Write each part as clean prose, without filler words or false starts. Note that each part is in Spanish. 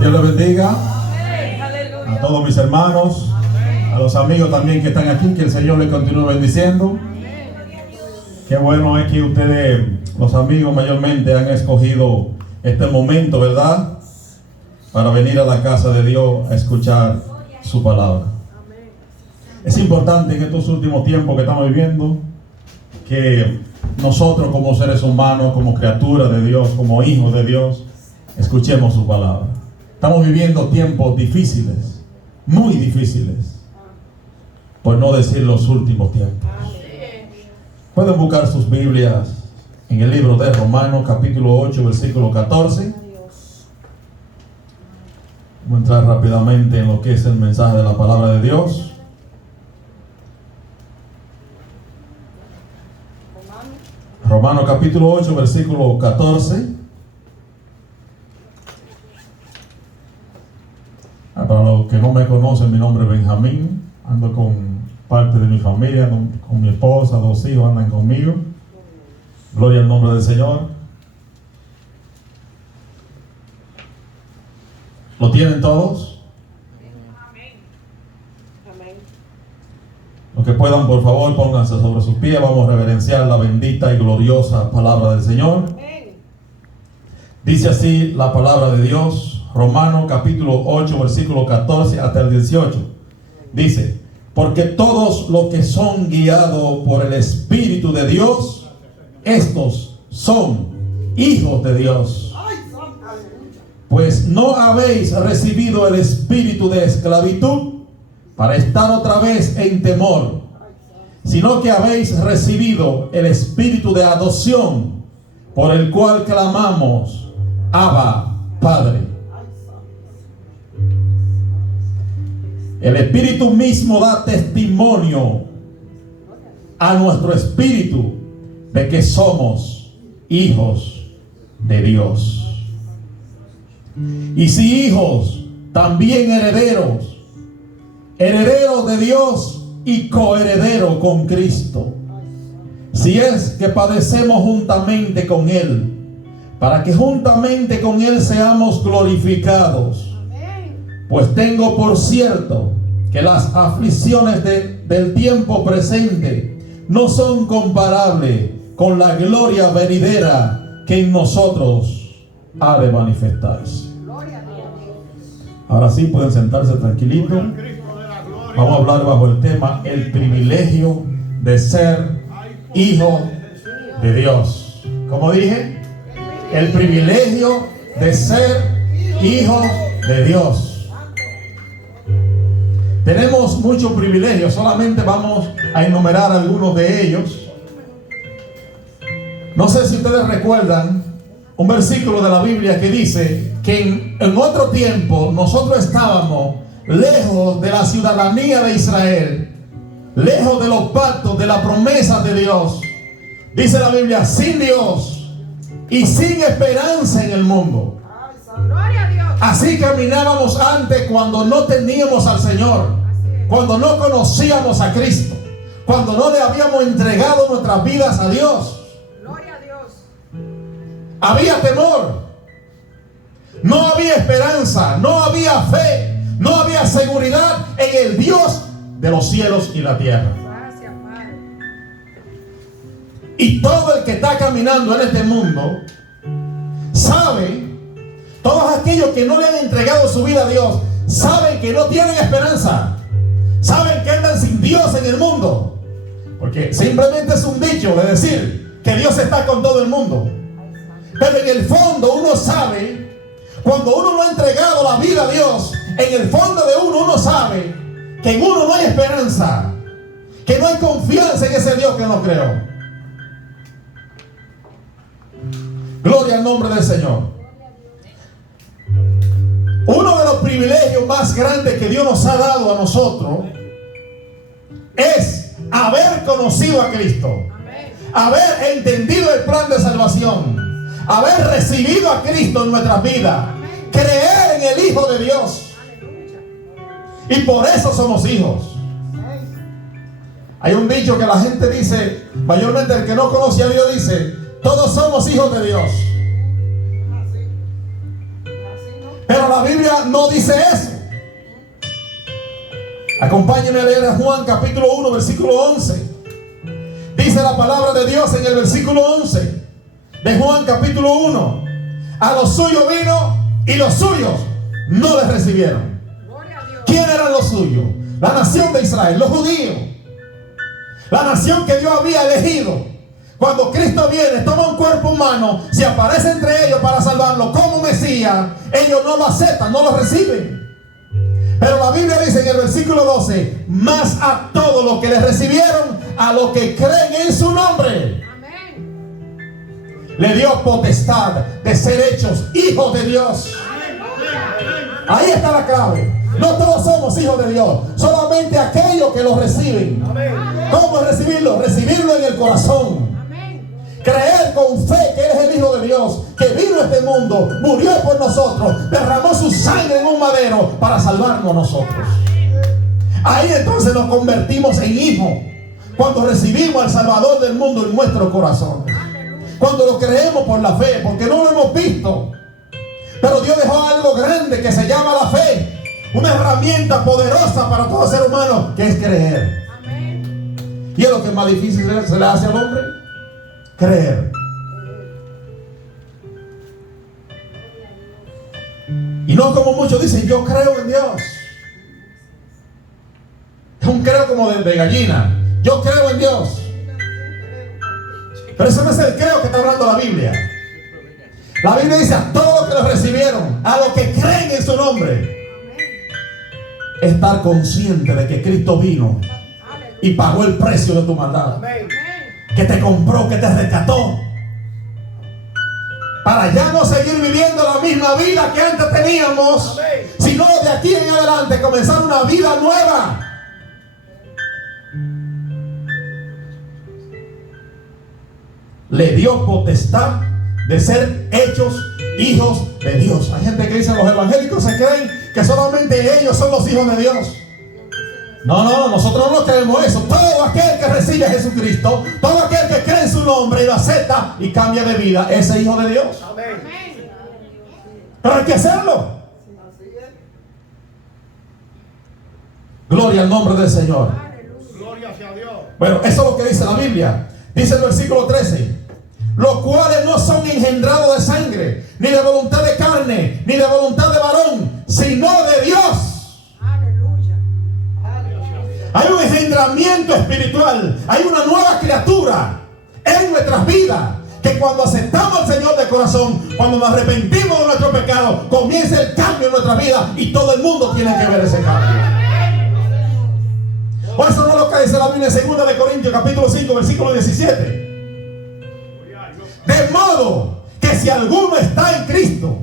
Dios les bendiga a todos mis hermanos, a los amigos también que están aquí, que el Señor les continúe bendiciendo. Qué bueno es que ustedes, los amigos, mayormente han escogido este momento, ¿verdad?, para venir a la casa de Dios a escuchar su palabra. Es importante en estos últimos tiempos que estamos viviendo que nosotros, como seres humanos, como criaturas de Dios, como hijos de Dios, escuchemos su palabra. Estamos viviendo tiempos difíciles, muy difíciles, por no decir los últimos tiempos. Pueden buscar sus Biblias en el libro de Romanos, capítulo 8, versículo 14. Voy a entrar rápidamente en lo que es el mensaje de la palabra de Dios. Romanos capítulo 8, versículo 14. Para los que no me conocen, mi nombre es Benjamín. Ando con parte de mi familia, con mi esposa, 2 hijos andan conmigo. Gloria al nombre del Señor. ¿Lo tienen todos? Amén. Los que puedan, por favor, pónganse sobre sus pies. Vamos a reverenciar la bendita y gloriosa palabra del Señor. Amén. Dice así la palabra de Dios. Romanos capítulo 8, versículo 14 hasta el 18. Dice: porque todos los que son guiados por el Espíritu de Dios, estos son hijos de Dios. Pues no habéis recibido el espíritu de esclavitud para estar otra vez en temor, sino que habéis recibido el espíritu de adopción, por el cual clamamos: Abba, Padre. El Espíritu mismo da testimonio a nuestro espíritu de que somos hijos de Dios. Y si hijos, también herederos, herederos de Dios y coherederos con Cristo. Si es que padecemos juntamente con Él, para que juntamente con Él seamos glorificados. Pues tengo por cierto que las aflicciones del tiempo presente no son comparables con la gloria venidera que en nosotros ha de manifestarse. Ahora sí pueden sentarse tranquilitos. Vamos a hablar bajo el tema: el privilegio de ser hijo de Dios. ¿Cómo dije? El privilegio de ser hijo de Dios. Tenemos muchos privilegios, solamente vamos a enumerar algunos de ellos. No sé si ustedes recuerdan un versículo de la Biblia que dice que en otro tiempo nosotros estábamos lejos de la ciudadanía de Israel, lejos de los pactos, de la promesa de Dios. Dice la Biblia: sin Dios y sin esperanza en el mundo. Así caminábamos antes, cuando no teníamos al Señor, cuando no conocíamos a Cristo, cuando no le habíamos entregado nuestras vidas a Dios. Gloria a Dios. Había temor, no había esperanza, no había fe, no había seguridad en el Dios de los cielos y la tierra. Gracias, Padre. Y todo el que está caminando en este mundo sabe. Todos aquellos que no le han entregado su vida a Dios saben que no tienen esperanza. Saben que andan sin Dios en el mundo. Porque simplemente es un dicho de decir que Dios está con todo el mundo. Pero en el fondo uno sabe, cuando uno no ha entregado la vida a Dios, en el fondo de uno sabe que en uno no hay esperanza, que no hay confianza en ese Dios que nos creó. Gloria al nombre del Señor. Uno de los privilegios más grandes que Dios nos ha dado a nosotros es haber conocido a Cristo. Amén. Haber entendido el plan de salvación, haber recibido a Cristo en nuestras vidas. Amén. Creer en el Hijo de Dios. Aleluya. Y por eso somos hijos. Amén. Hay un dicho que la gente dice, mayormente el que no conoce a Dios dice, todos somos hijos de Dios. Pero la Biblia no dice eso. Acompáñenme a leer a Juan capítulo 1, versículo 11. Dice la palabra de Dios en el versículo 11 de Juan capítulo 1. A los suyos vino y los suyos no les recibieron. ¿Quién eran los suyos? La nación de Israel, los judíos. La nación que Dios había elegido. Cuando Cristo viene, toma un cuerpo humano, se aparece entre ellos para salvarlo como Mesías, ellos no lo aceptan, no lo reciben. Pero la Biblia dice en el versículo 12, más a todos los que le recibieron, a los que creen en su nombre, le dio potestad de ser hechos hijos de Dios. Ahí está la clave. No todos somos hijos de Dios, solamente aquellos que lo reciben. ¿Cómo recibirlo? Recibirlo en el corazón. Creer con fe que Él es el Hijo de Dios, que vino a este mundo, murió por nosotros, derramó su sangre en un madero para salvarnos nosotros. Ahí entonces nos convertimos en hijos, cuando recibimos al Salvador del mundo en nuestro corazón. Cuando lo creemos por la fe, porque no lo hemos visto. Pero Dios dejó algo grande que se llama la fe. Una herramienta poderosa para todo ser humano, que es creer. ¿Y es lo que más difícil se le hace al hombre? Creer. Y no como muchos dicen, yo creo en Dios. Es un creo como de gallina. Yo creo en Dios. Pero ese no es el creo que está hablando la Biblia. La Biblia dice a todos los que lo recibieron, a los que creen en su nombre. Estar consciente de que Cristo vino y pagó el precio de tu maldad. Que te compró, que te rescató, para ya no seguir viviendo la misma vida que antes teníamos, sino de aquí en adelante comenzar una vida nueva. Le dio potestad de ser hechos hijos de Dios. Hay gente que dice, los evangélicos se creen que solamente ellos son los hijos de Dios. No, nosotros no creemos eso. Todo aquel que recibe a Jesucristo, todo aquel que cree en su nombre y lo acepta y cambia de vida, ese es hijo de Dios. Amén. Pero hay que hacerlo. Gloria al nombre del Señor. Gloria sea Dios. Bueno, eso es lo que dice la Biblia. Dice el versículo 13: los cuales no son engendrados de sangre, ni de voluntad de carne, ni de voluntad de varón, sino de Dios. Hay un engendramiento espiritual. Hay una nueva criatura en nuestras vidas, que cuando aceptamos al Señor de corazón, cuando nos arrepentimos de nuestro pecado, comienza el cambio en nuestra vida. Y todo el mundo tiene que ver ese cambio. O eso no es lo que dice la Biblia en 2 de Corintios capítulo 5 versículo 17. De modo que si alguno está en Cristo,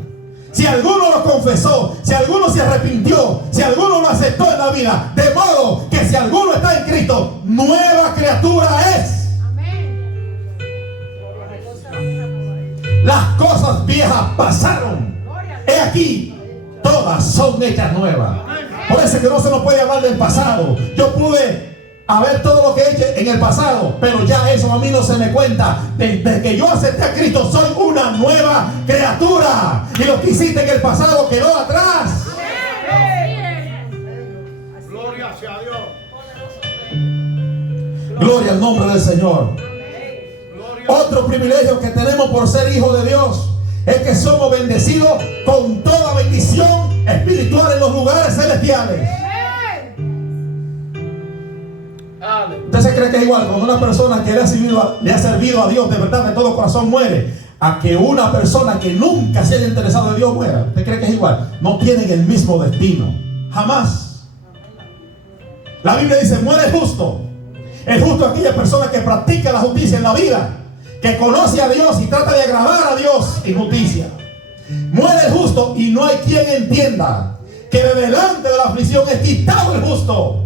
si alguno lo confesó, si alguno se arrepintió, si alguno lo aceptó en la vida, de modo que si alguno está en Cristo, nueva criatura es. Amén. Las cosas viejas pasaron. He aquí, todas son hechas nuevas. Por eso es que no se nos puede hablar del pasado. Yo pude haber todo lo que he hecho en el pasado, pero ya eso a mí no se me cuenta. Desde que yo acepté a Cristo, soy una nueva criatura. Y lo que hiciste en el pasado quedó atrás. Gloria sea Dios. Gloria al nombre del Señor. Otro privilegio que tenemos por ser hijos de Dios es que somos bendecidos con toda bendición espiritual en los lugares celestiales. ¿Usted se cree que es igual cuando una persona que le ha servido a Dios de verdad de todo corazón muere, a que una persona que nunca se haya interesado de Dios muera? ¿Usted cree que es igual? No tienen el mismo destino. Jamás. La Biblia dice, muere el justo. El justo es aquella persona que practica la justicia en la vida, que conoce a Dios y trata de agradar a Dios en justicia. Muere el justo y no hay quien entienda que de delante de la aflicción es quitado el justo.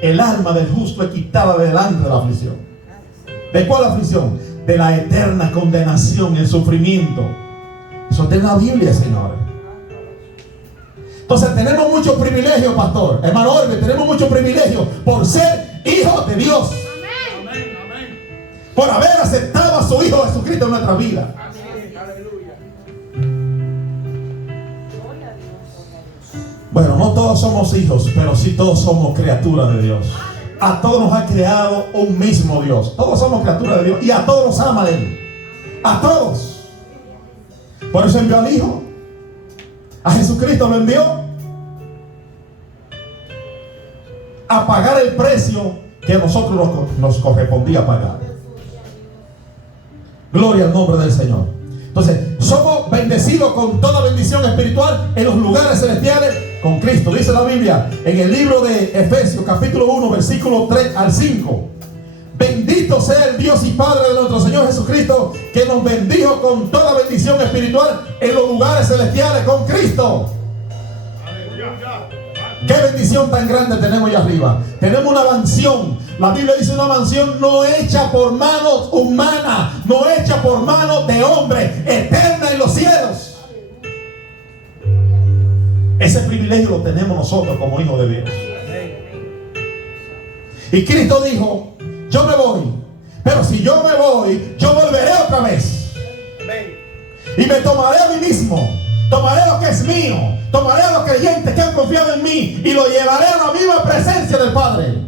El alma del justo es quitada de delante de la aflicción. ¿De cuál aflicción? De la eterna condenación, el sufrimiento. Eso está en la Biblia, señores. Entonces tenemos muchos privilegios, pastor. Hermano Orbe, tenemos muchos privilegios por ser hijos de Dios. Amén, amén. Por haber aceptado a su Hijo Jesucristo en nuestra vida. Amén, aleluya. Bueno, no todos somos hijos, pero sí todos somos criaturas de Dios. A todos nos ha creado un mismo Dios. Todos somos criaturas de Dios y a todos nos ama Él. A todos. Por eso envió al Hijo. A Jesucristo lo envió a pagar el precio que a nosotros nos correspondía pagar. Gloria al nombre del Señor. Entonces, somos bendecidos con toda bendición espiritual en los lugares celestiales con Cristo. Dice la Biblia en el libro de Efesios capítulo 1 versículo 3 al 5. Bendito sea el Dios y Padre de nuestro Señor Jesucristo, que nos bendijo con toda bendición espiritual en los lugares celestiales con Cristo. Aleluya. Qué bendición tan grande tenemos allá arriba. Tenemos una mansión. La Biblia dice una mansión no hecha por manos humanas, no hecha por manos de hombre, eterna en los cielos. Ese privilegio lo tenemos nosotros como hijos de Dios. Y Cristo dijo: yo me voy, pero si yo me voy, yo volveré otra vez. Y me tomaré a mí mismo, tomaré lo que es mío, tomaré a los creyentes que han confiado en mí y lo llevaré a la misma presencia del Padre.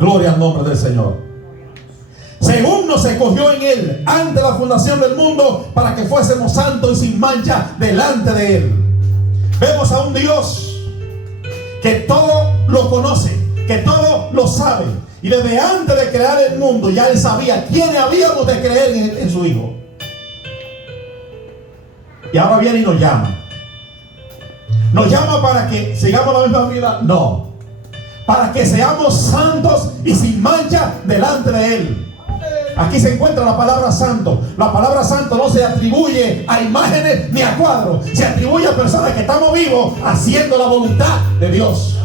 Gloria al nombre del Señor. Según nos escogió en Él antes de la fundación del mundo, para que fuésemos santos y sin mancha delante de Él. Vemos a un Dios que todo lo conoce, que todo lo sabe. Y desde antes de crear el mundo ya Él sabía quiénes habíamos de creer en su Hijo. Y ahora viene y nos llama. ¿Nos llama para que sigamos la misma vida? No. Para que seamos santos y sin mancha delante de Él. Aquí se encuentra la palabra santo. La palabra santo no se atribuye a imágenes ni a cuadros. Se atribuye a personas que estamos vivos haciendo la voluntad de Dios.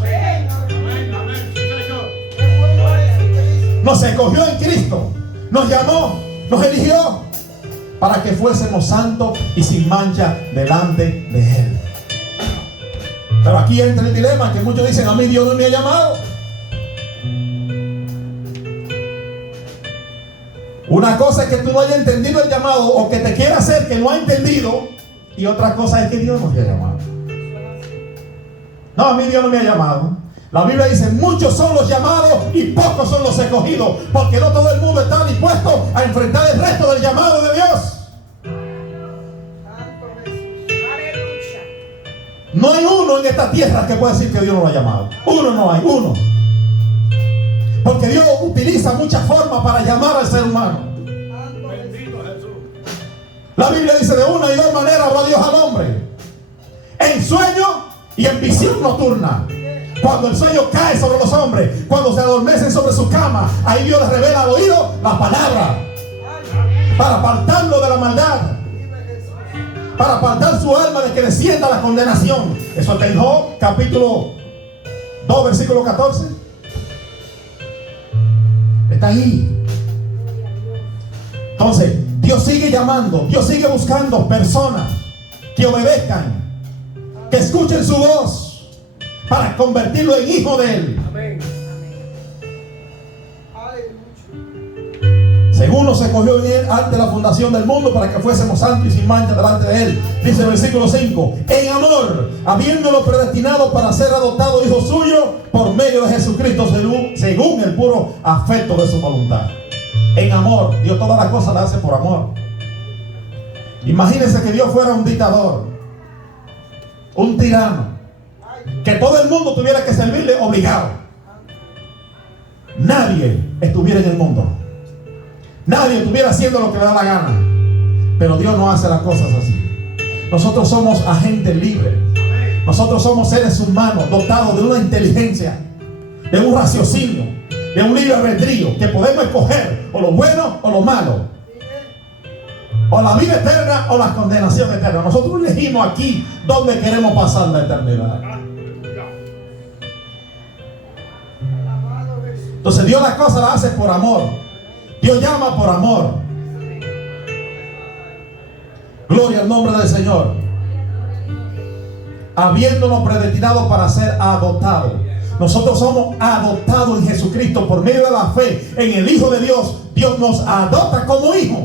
Nos escogió en Cristo. Nos llamó, nos eligió para que fuésemos santos y sin mancha delante de Él. Pero aquí entra el dilema que muchos dicen: a mí Dios no me ha llamado. Una cosa es que tú no hayas entendido el llamado o que te quiera hacer que no ha entendido, y otra cosa es que Dios no te ha llamado. No, a mí Dios no me ha llamado. La Biblia dice: muchos son los llamados y pocos son los escogidos, porque no todo el mundo está dispuesto a enfrentar el resto del llamado de Dios. No hay uno en esta tierra que pueda decir que Dios no lo ha llamado. Uno no hay, uno. Porque Dios utiliza muchas formas para llamar al ser humano. Bendito Jesús. La Biblia dice: de una y dos maneras habló Dios al hombre. En sueño y en visión nocturna. Cuando el sueño cae sobre los hombres, cuando se adormecen sobre su cama, ahí Dios les revela al oído la palabra. Para apartarlo de la maldad. Para apartar su alma de que descienda la condenación. Eso está en Job capítulo 2 versículo 14. Está ahí. Entonces Dios sigue llamando, Dios sigue buscando personas que obedezcan, que escuchen su voz para convertirlo en hijo de Él. Amén. Según nos escogió en Él antes de la fundación del mundo, para que fuésemos santos y sin mancha delante de Él. Dice el versículo 5: en amor, habiéndolo predestinado para ser adoptado hijo suyo por medio de Jesucristo, según el puro afecto de su voluntad. En amor. Dios todas las cosas las hace por amor. Imagínense que Dios fuera un dictador, un tirano, que todo el mundo tuviera que servirle obligado. Nadie estuviera en el mundo, nadie estuviera haciendo lo que le da la gana. Pero Dios no hace las cosas así. Nosotros somos agentes libres. Nosotros somos seres humanos dotados de una inteligencia, de un raciocinio, de un libre albedrío, que podemos escoger o lo bueno o lo malo, o la vida eterna o la condenación eterna. Nosotros elegimos aquí donde queremos pasar la eternidad. Entonces Dios las cosas las hace por amor. Dios llama por amor. Gloria al nombre del Señor. habiéndonos predestinado para ser adoptados. Nosotros somos adoptados en Jesucristo por medio de la fe en el Hijo de Dios. Dios nos adopta como hijos.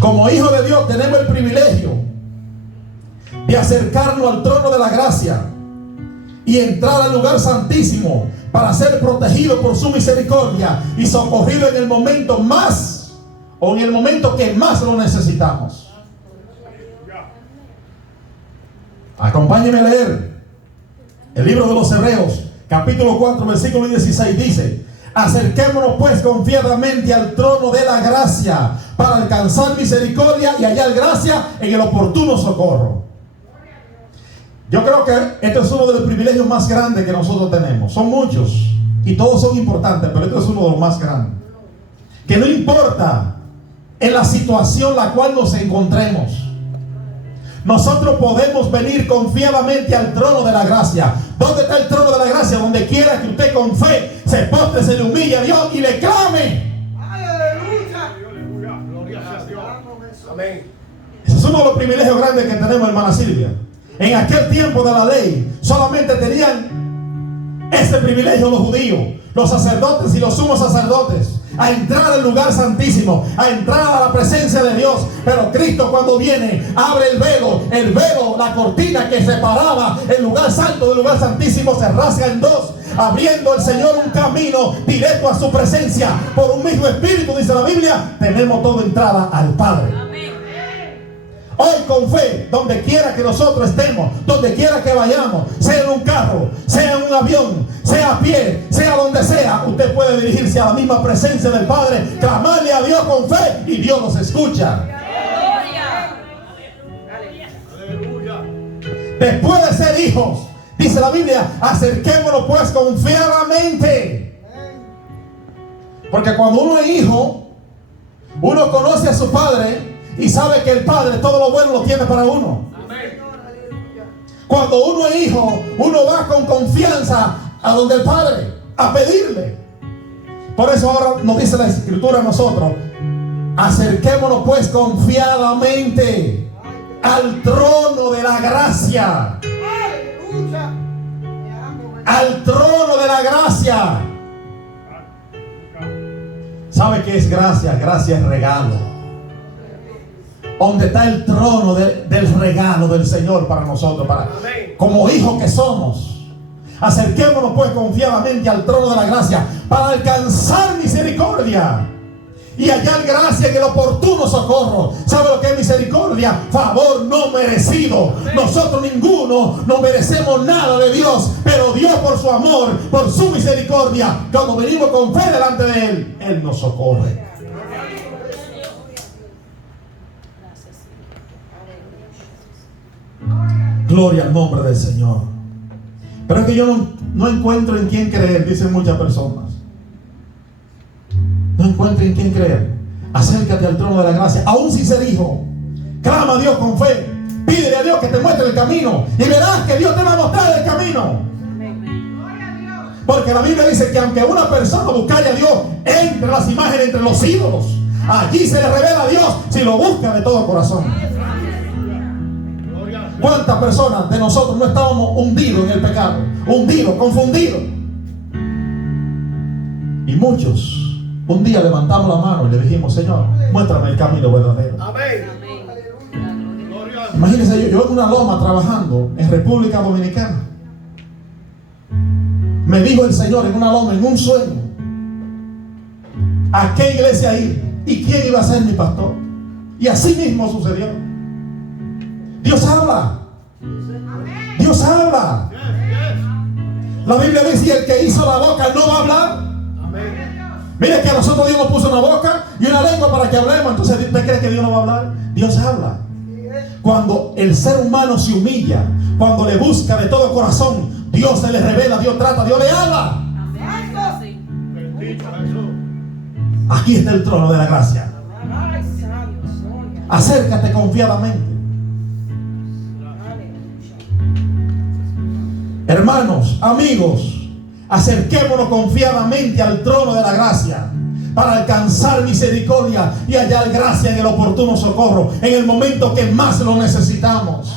Como hijos de Dios tenemos el privilegio de acercarnos al trono de la gracia y entrar al lugar santísimo para ser protegidos por su misericordia y socorridos en el momento más, o en el momento que más lo necesitamos. Acompáñenme a leer el libro de los Hebreos, capítulo 4, versículo 16. Dice: acerquémonos pues confiadamente al trono de la gracia para alcanzar misericordia y hallar gracia en el oportuno socorro. Yo creo que este es uno de los privilegios más grandes que nosotros tenemos. Son muchos y todos son importantes, pero este es uno de los más grandes. Que no importa en la situación en la cual nos encontremos, nosotros podemos venir confiadamente al trono de la gracia. ¿Dónde está el trono de la gracia? Donde quiera que usted con fe se postre, se le humille a Dios y le clame. Aleluya. Gloria a Dios. Amén. Ese es uno de los privilegios grandes que tenemos, hermana Silvia. En aquel tiempo de la ley solamente tenían ese privilegio los judíos, los sacerdotes y los sumos sacerdotes, a entrar al lugar santísimo, a entrar a la presencia de Dios. Pero Cristo, cuando viene, abre el velo, la cortina que separaba el lugar santo del lugar santísimo se rasga en dos, abriendo el Señor un camino directo a su presencia. Por un mismo espíritu, dice la Biblia, tenemos toda entrada al Padre. Hoy con fe, donde quiera que nosotros estemos, donde quiera que vayamos, sea en un carro, sea en un avión, sea a pie, sea donde sea, usted puede dirigirse a la misma presencia del Padre, clamarle a Dios con fe y Dios nos escucha. Aleluya. Después de ser hijos, dice la Biblia, acerquémonos pues confiadamente. Porque cuando uno es hijo, uno conoce a su padre y sabe que el Padre todo lo bueno lo tiene para uno. Amén. Cuando uno es hijo, uno va con confianza a donde el Padre, a pedirle. Por eso ahora nos dice la Escritura a nosotros: acerquémonos pues confiadamente al trono de la gracia. Al trono de la gracia. ¿Sabe qué es gracia? Gracia es regalo. Donde está el trono del regalo del Señor para nosotros, como hijos que somos. Acerquémonos pues confiadamente al trono de la gracia para alcanzar misericordia y hallar gracia en el oportuno socorro. ¿Sabe lo que es misericordia? Favor no merecido. Nosotros ninguno no merecemos nada de Dios, pero Dios, por su amor, por su misericordia, cuando venimos con fe delante de Él, Él nos socorre. Gloria al nombre del Señor. Pero es que yo no encuentro en quién creer, dicen muchas personas. No encuentro en quién creer. Acércate al trono de la gracia, aún sin ser hijo. Clama a Dios con fe. Pídele a Dios que te muestre el camino y verás que Dios te va a mostrar el camino. Porque la Biblia dice que aunque una persona buscare a Dios entre las imágenes, entre los ídolos, allí se le revela a Dios si lo busca de todo corazón. ¿Cuántas personas de nosotros no estábamos hundidos en el pecado? Hundidos, confundidos. Y muchos un día levantamos la mano y le dijimos: Señor, muéstrame el camino verdadero. Amén. Imagínense, yo en una loma trabajando en República Dominicana. Me dijo el Señor en una loma, en un sueño, ¿a qué iglesia ir? ¿Y quién iba a ser mi pastor? Y así mismo sucedió. Dios habla. Dios habla. La Biblia dice: y el que hizo la boca no va a hablar. Mire que a nosotros Dios nos puso una boca y una lengua para que hablemos. Entonces, ¿usted cree que Dios no va a hablar? Dios habla. Cuando el ser humano se humilla, cuando le busca de todo corazón, Dios se le revela, Dios trata, Dios le habla. Bendito Jesús. Aquí está el trono de la gracia. Acércate confiadamente. Hermanos, amigos, acerquémonos confiadamente al trono de la gracia para alcanzar misericordia y hallar gracia en el oportuno socorro, en el momento que más lo necesitamos.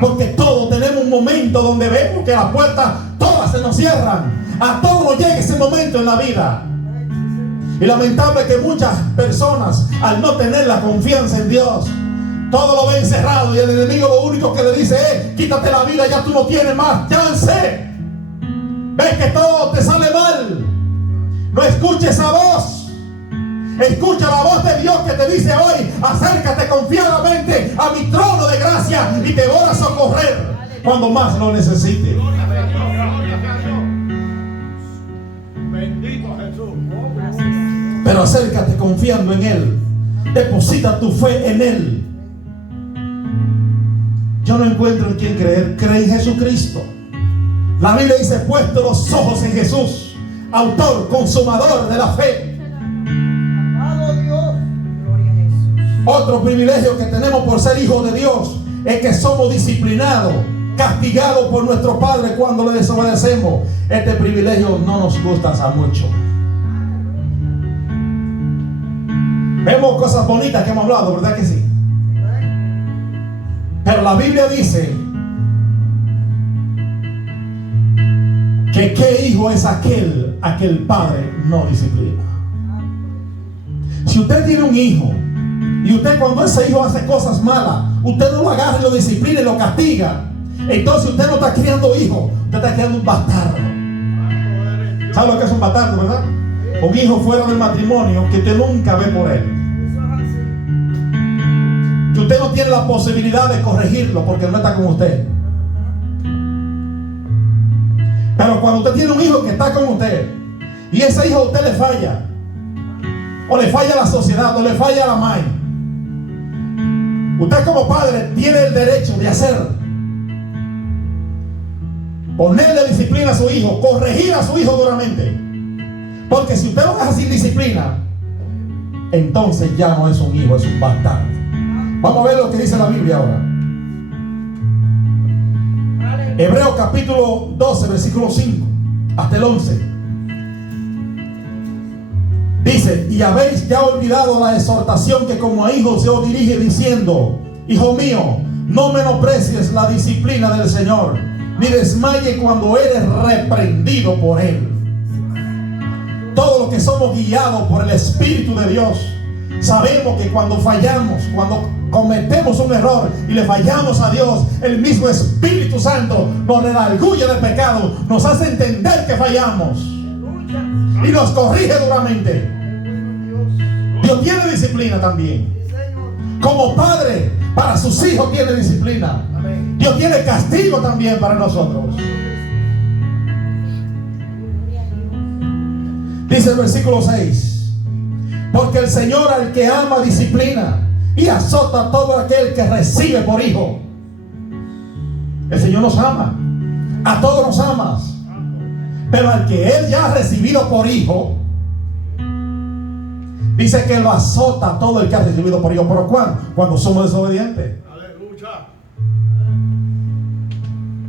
Porque todos tenemos un momento donde vemos que las puertas todas se nos cierran. A todos nos llega ese momento en la vida. Y lamentable que muchas personas, al no tener la confianza en Dios, todo lo ven cerrado, y el enemigo lo único que le dice es: quítate la vida, ya tú no tienes más chance. Ves que todo te sale mal. No escuches esa voz. Escucha la voz de Dios que te dice hoy: acércate confiadamente a mi trono de gracia y te voy a socorrer cuando más lo necesites. Bendito Jesús. Pero acércate confiando en Él. Deposita tu fe en Él. Yo no encuentro en quién creer. Cree en Jesucristo. La Biblia dice: puesto los ojos en Jesús, autor, consumador de la fe. Amado Dios. Otro privilegio que tenemos por ser hijos de Dios es que somos disciplinados, castigados por nuestro Padre cuando le desobedecemos. Este privilegio no nos gusta a mucho. Vemos cosas bonitas que hemos hablado, ¿verdad que sí? Pero la Biblia dice que qué hijo es aquel a que el padre no disciplina. Si usted tiene un hijo y usted, cuando ese hijo hace cosas malas, usted no lo agarra y lo disciplina y lo castiga, entonces usted no está criando hijo, usted está criando un bastardo. ¿Sabe lo que es un bastardo, verdad? Un hijo fuera del matrimonio que usted nunca ve por él, que usted no tiene la posibilidad de corregirlo porque no está con usted. Pero cuando usted tiene un hijo que está con usted y ese hijo a usted le falla, o le falla a la sociedad, o le falla a la madre, usted como padre tiene el derecho de hacer, ponerle disciplina a su hijo, corregir a su hijo duramente. Porque si usted lo deja sin disciplina, entonces ya no es un hijo, es un bastardo. Vamos a ver lo que dice la Biblia ahora. Hebreos capítulo 12, versículo 5 hasta el 11. Dice: y habéis ya olvidado la exhortación que como a hijos se os dirige, diciendo: hijo mío, no menosprecies la disciplina del Señor, ni desmaye cuando eres reprendido por Él. Todos los que somos guiados por el Espíritu de Dios, sabemos que cuando fallamos, cuando cometemos un error y le fallamos a Dios, el mismo Espíritu Santo nos redarguye del pecado, nos hace entender que fallamos y nos corrige duramente. Dios tiene disciplina también. Como padre, para sus hijos tiene disciplina. Dios tiene castigo también para nosotros. Dice el versículo 6: porque el Señor al que ama disciplina y azota a todo aquel que recibe por hijo. El Señor nos ama, a todos nos ama, pero al que Él ya ha recibido por hijo, dice que lo azota a todo el que ha recibido por hijo. ¿Pero cuándo? Cuando somos desobedientes. Aleluya.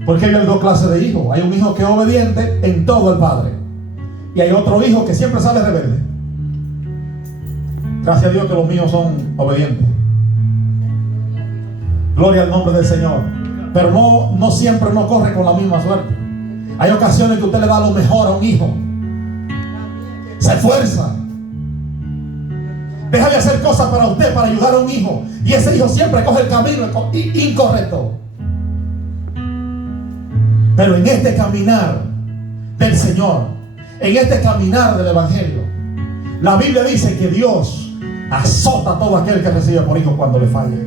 Porque hay dos clases de hijos. Hay un hijo que es obediente en todo el padre, y hay otro hijo que siempre sale rebelde. Gracias a Dios que los míos son obedientes. Gloria al nombre del Señor. Pero no siempre uno corre con la misma suerte. Hay ocasiones que usted le da lo mejor a un hijo, se esfuerza, deja de hacer cosas para usted, para ayudar a un hijo, y ese hijo siempre coge el camino incorrecto. Pero en este caminar del Señor, en este caminar del Evangelio, la Biblia dice que Dios azota a todo aquel que recibe por hijo cuando le falla.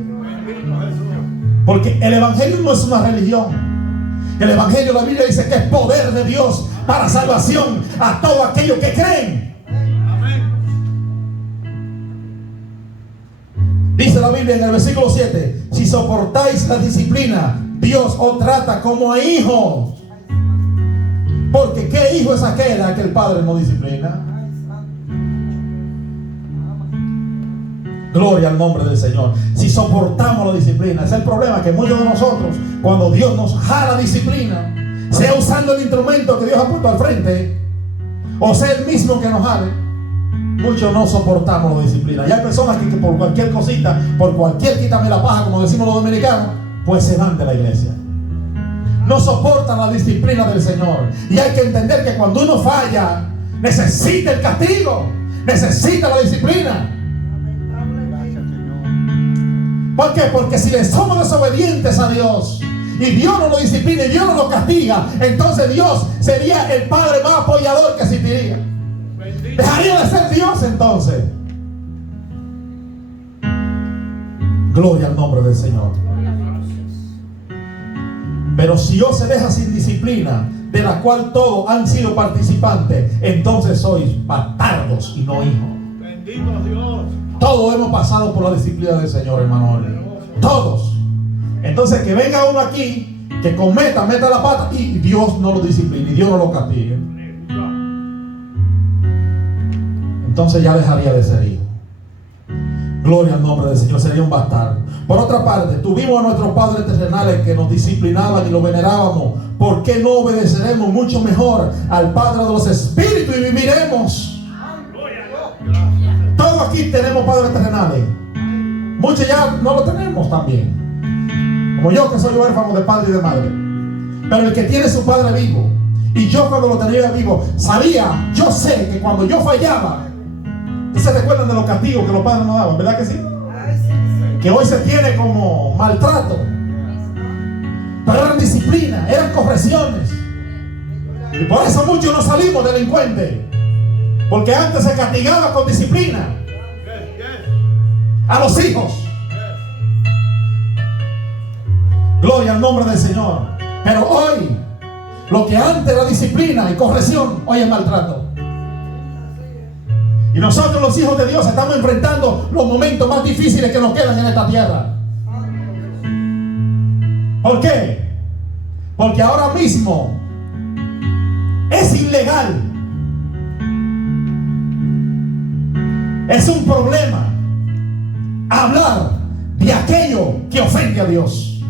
Porque el Evangelio no es una religión. El Evangelio, la Biblia dice que es poder de Dios para salvación a todos aquellos que creen. Dice la Biblia en el versículo 7: si soportáis la disciplina, Dios os trata como a hijos. Porque ¿qué hijo es aquel a que el padre no disciplina? Gloria al nombre del Señor. Si soportamos la disciplina, es el problema, que muchos de nosotros, cuando Dios nos jala disciplina, sea usando el instrumento que Dios ha puesto al frente, o sea el mismo que nos jale, muchos no soportamos la disciplina. Y hay personas que por cualquier cosita, por cualquier quítame la paja, como decimos los dominicanos, pues se van de la iglesia. No soportan la disciplina del Señor. Y hay que entender que cuando uno falla, necesita el castigo, necesita la disciplina. ¿Por qué? Porque si le somos desobedientes a Dios y Dios no lo disciplina y Dios no lo castiga, entonces Dios sería el Padre más apoyador que existiría. Dejaría de ser Dios entonces. Gloria al nombre del Señor. Pero si Dios se deja sin disciplina, de la cual todos han sido participantes, entonces sois bastardos y no hijos. Bendito Dios. Todos hemos pasado por la disciplina del Señor, hermano. Todos. Entonces que venga uno aquí, que cometa, meta la pata y Dios no lo disciplina y Dios no lo castigue, entonces ya dejaría de ser hijo. Gloria al nombre del Señor, sería un bastardo. Por otra parte, tuvimos a nuestros padres terrenales que nos disciplinaban y los venerábamos. ¿Por qué no obedeceremos mucho mejor al Padre de los Espíritus y viviremos? Todos aquí tenemos padres terrenales. Muchos ya no lo tenemos también, como yo, que soy huérfano de padre y de madre. Pero el que tiene su padre vivo, y yo cuando lo tenía vivo, sabía, yo sé que cuando yo fallaba, ¿ustedes se recuerdan de los castigos que los padres nos daban? ¿Verdad que sí? Que hoy se tiene como maltrato, pero eran disciplina, eran correcciones. Y por eso muchos no salimos delincuentes, porque antes se castigaba con disciplina a los hijos. Gloria al nombre del Señor. Pero hoy, lo que antes era disciplina y corrección, hoy es maltrato. Y nosotros, los hijos de Dios, estamos enfrentando los momentos más difíciles que nos quedan en esta tierra. ¿Por qué? Porque ahora mismo es ilegal, es un problema hablar de aquello que ofende a Dios.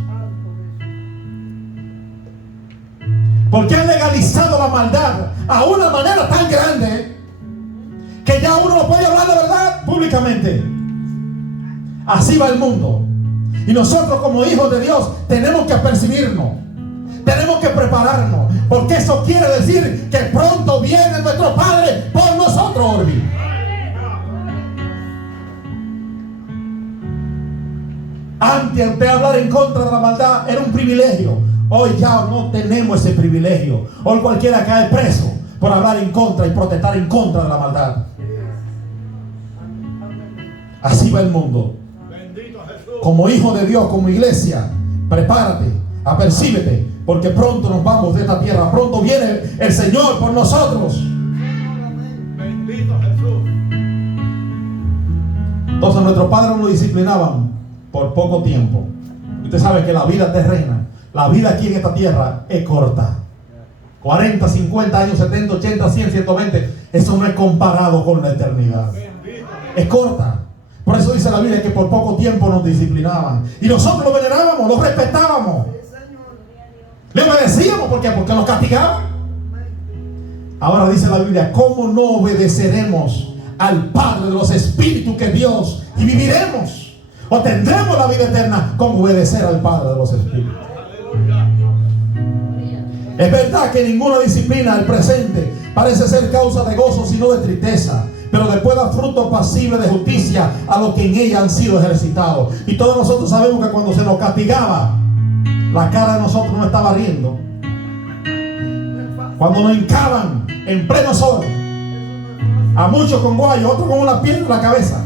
Porque han legalizado la maldad a una manera tan grande que ya uno no puede hablar de verdad públicamente. Así va el mundo. Y nosotros como hijos de Dios tenemos que apercibirnos, tenemos que prepararnos, porque eso quiere decir que pronto viene nuestro Padre por nosotros, Orbi. Antes usted hablar en contra de la maldad era un privilegio. Hoy ya no tenemos ese privilegio. Hoy cualquiera cae preso por hablar en contra y protestar en contra de la maldad. Así va el mundo. Como hijo de Dios, como iglesia, prepárate, apercíbete, porque pronto nos vamos de esta tierra. Pronto viene el Señor por nosotros. Bendito Jesús. Entonces nuestros padres nos disciplinaban por poco tiempo. Usted sabe que la vida terrena, la vida aquí en esta tierra es corta. 40, 50 años, 70, 80, 100, 120. Eso no es comparado con la eternidad. Es corta. Por eso dice la Biblia que por poco tiempo nos disciplinaban. Y nosotros lo venerábamos, lo respetábamos. Le obedecíamos. ¿Por qué? Porque nos castigaban. Ahora dice la Biblia, ¿cómo no obedeceremos al Padre de los Espíritus que es Dios? Y viviremos. O tendremos la vida eterna con obedecer al Padre de los Espíritus. Es verdad que ninguna disciplina del presente parece ser causa de gozo, sino de tristeza, pero después da fruto pasible de justicia a los que en ella han sido ejercitados. Y todos nosotros sabemos que cuando se nos castigaba, la cara de nosotros no estaba riendo. Cuando nos hincaban en pleno sol, a muchos con guayo, otros con una piedra en la cabeza,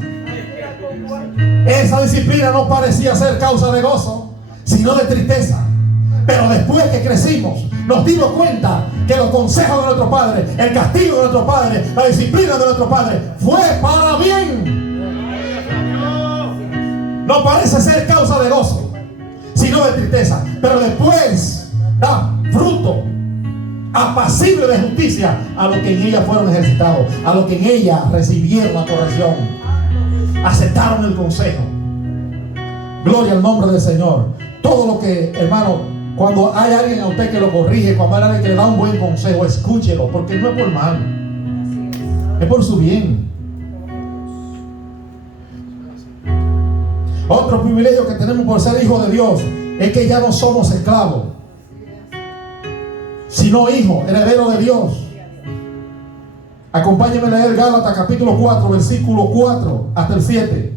esa disciplina no parecía ser causa de gozo, sino de tristeza. Pero después que crecimos, nos dimos cuenta que los consejos de nuestro Padre, el castigo de nuestro Padre, la disciplina de nuestro Padre fue para bien. No parece ser causa de gozo, sino de tristeza. Pero después da fruto apacible de justicia a los que en ella fueron ejercitados, a los que en ella recibieron la corrección, aceptaron el consejo. Gloria al nombre del Señor. Todo lo que, hermano, cuando hay alguien a usted que lo corrige, cuando hay alguien que le da un buen consejo, escúchelo, porque no es por mal, es por su bien. Otro privilegio que tenemos por ser hijos de Dios es que ya no somos esclavos, sino hijos, herederos de Dios. Acompáñenme a leer Gálatas capítulo 4, versículo 4 hasta el 7.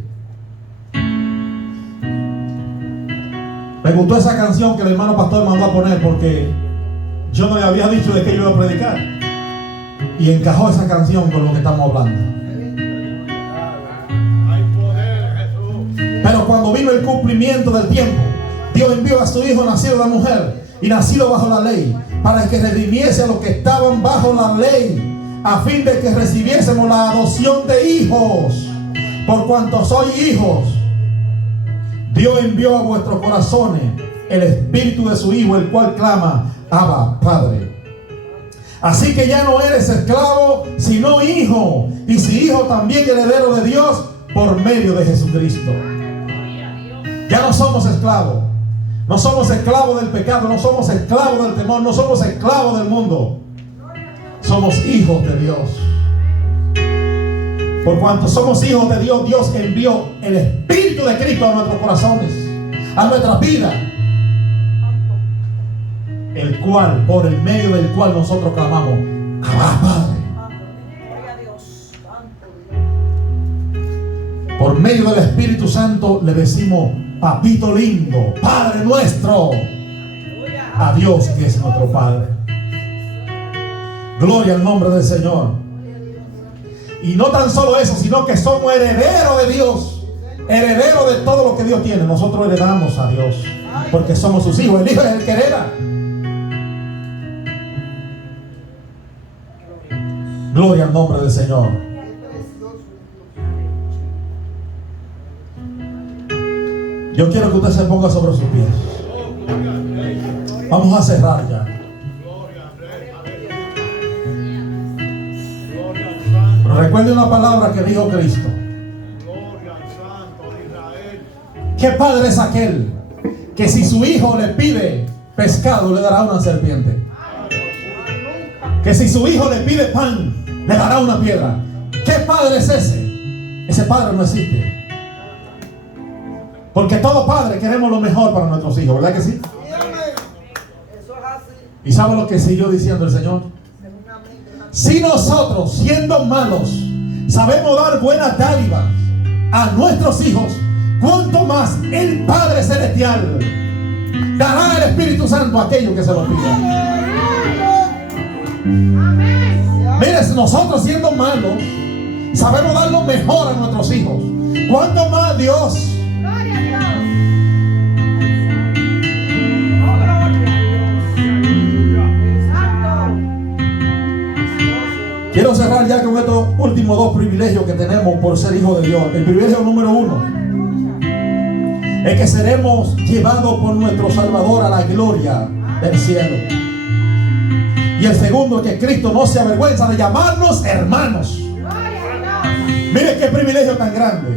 Me gustó esa canción que el hermano pastor mandó a poner, porque yo no le había dicho de qué yo iba a predicar, y encajó esa canción con lo que estamos hablando. Pero cuando vino el cumplimiento del tiempo, Dios envió a su Hijo nacido de la mujer y nacido bajo la ley, para que redimiese a los que estaban bajo la ley, a fin de que recibiésemos la adopción de hijos. Por cuanto sois hijos, Dios envió a vuestros corazones el espíritu de su Hijo, el cual clama: Abba, Padre. Así que ya no eres esclavo, sino hijo, y si hijo, también heredero de Dios por medio de Jesucristo. Ya no somos esclavos. No somos esclavos del pecado, no somos esclavos del temor, no somos esclavos del mundo. Somos hijos de Dios. Por cuanto somos hijos de Dios, Dios envió el Espíritu de Cristo a nuestros corazones, a nuestra vida, el cual, por el medio del cual nosotros clamamos: Abba, Padre. Por medio del Espíritu Santo le decimos: Papito lindo, Padre nuestro, a Dios que es nuestro Padre. Gloria al nombre del Señor. Y no tan solo eso, sino que somos herederos de Dios, herederos de todo lo que Dios tiene. Nosotros heredamos a Dios porque somos sus hijos. El hijo es el que hereda. Gloria al nombre del Señor. Yo quiero que usted se ponga sobre sus pies. Vamos a cerrar ya. Pero recuerde una palabra que dijo Cristo. ¿Qué padre es aquel que si su hijo le pide pescado le dará una serpiente? Que si su hijo le pide pan le dará una piedra. ¿Qué padre es ese? Ese padre no existe. Porque todo padre queremos lo mejor para nuestros hijos, ¿verdad que sí? ¿Y sabe lo que siguió diciendo el Señor? Si nosotros, siendo malos, sabemos dar buenas dádivas a nuestros hijos, ¿cuánto más el Padre Celestial dará el Espíritu Santo a aquellos que se lo pidan? Mire, si nosotros, siendo malos, sabemos dar lo mejor a nuestros hijos, ¿cuánto más Dios? Quiero cerrar ya con estos últimos dos privilegios que tenemos por ser hijos de Dios. El privilegio número 1 es que seremos llevados por nuestro Salvador a la gloria del cielo. Y el segundo es que Cristo no se avergüenza de llamarnos hermanos. Mire qué privilegio tan grande,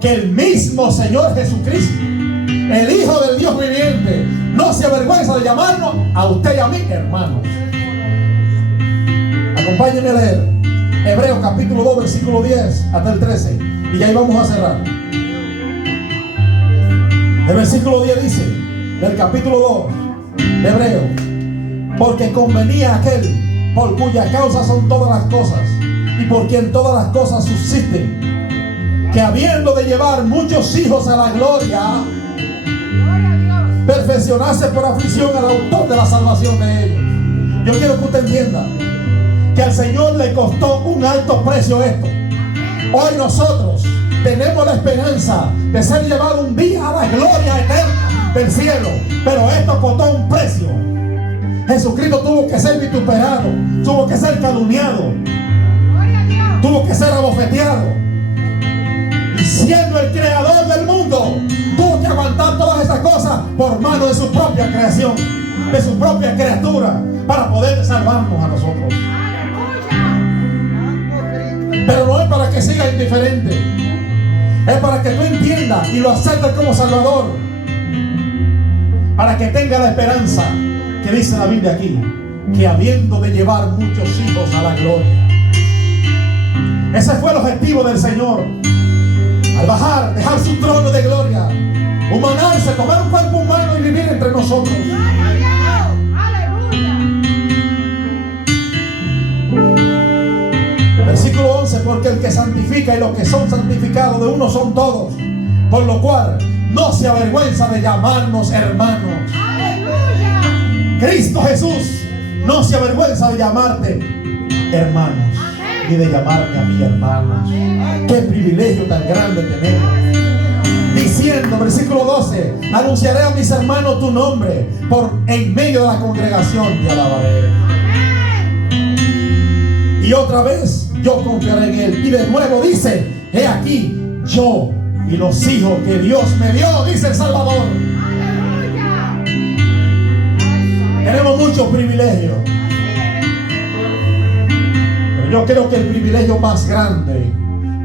que el mismo Señor Jesucristo, el Hijo del Dios viviente, no se avergüenza de llamarnos a usted y a mí hermanos. Acompáñenme a leer Hebreos capítulo 2 versículo 10 hasta el 13, y ya ahí vamos a cerrar. El versículo 10 dice, del capítulo 2 de Hebreos: porque convenía aquel por cuya causa son todas las cosas y por quien todas las cosas subsisten, que habiendo de llevar muchos hijos a la gloria, perfeccionarse por aflicción al autor de la salvación de ellos. Yo quiero que usted entienda que al Señor le costó un alto precio esto. Hoy nosotros tenemos la esperanza de ser llevados un día a la gloria eterna del cielo, pero esto costó un precio. Jesucristo tuvo que ser vituperado, tuvo que ser calumniado, tuvo que ser abofeteado, y siendo el creador del mundo, tuvo que aguantar todas esas cosas por mano de su propia creación, de su propia criatura, para poder salvarnos a nosotros. Pero no es para que siga indiferente, es para que tú entiendas y lo aceptes como Salvador, para que tenga la esperanza que dice la Biblia aquí, que habiendo de llevar muchos hijos a la gloria. Ese fue el objetivo del Señor. al bajar, dejar su trono de gloria, humanarse, tomar un cuerpo humano y vivir entre nosotros. Versículo 11, porque el que santifica y los que son santificados de uno son todos, por lo cual no se avergüenza de llamarnos hermanos. Cristo Jesús no se avergüenza de llamarte hermanos, ni de llamarme a mí hermanos. Qué privilegio tan grande tenemos. Diciendo, versículo 12, anunciaré a mis hermanos tu nombre, por en medio de la congregación te alabaré. Y otra vez yo confiaré en él. Y de nuevo dice, he aquí yo y los hijos que Dios me dio, dice el Salvador. Tenemos muchos privilegios, pero yo creo que el privilegio más grande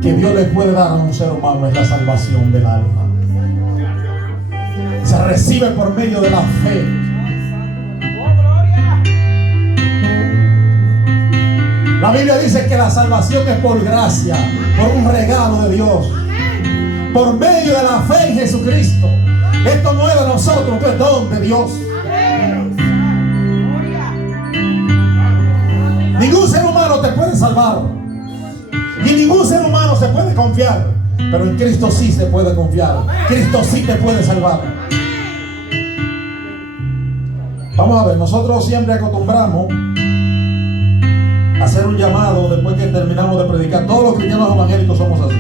que Dios le puede dar a un ser humano es la salvación del alma. Se recibe por medio de la fe. La Biblia dice que la salvación es por gracia, por un regalo de Dios, por medio de la fe en Jesucristo. Esto no es de nosotros, esto es don de Dios. Ningún ser humano te puede salvar, ni ningún ser humano se puede confiar, pero en Cristo sí se puede confiar. Cristo sí te puede salvar. Vamos a ver, nosotros siempre acostumbramos a hacer un llamado después que terminamos de predicar. Todos los cristianos evangélicos somos así.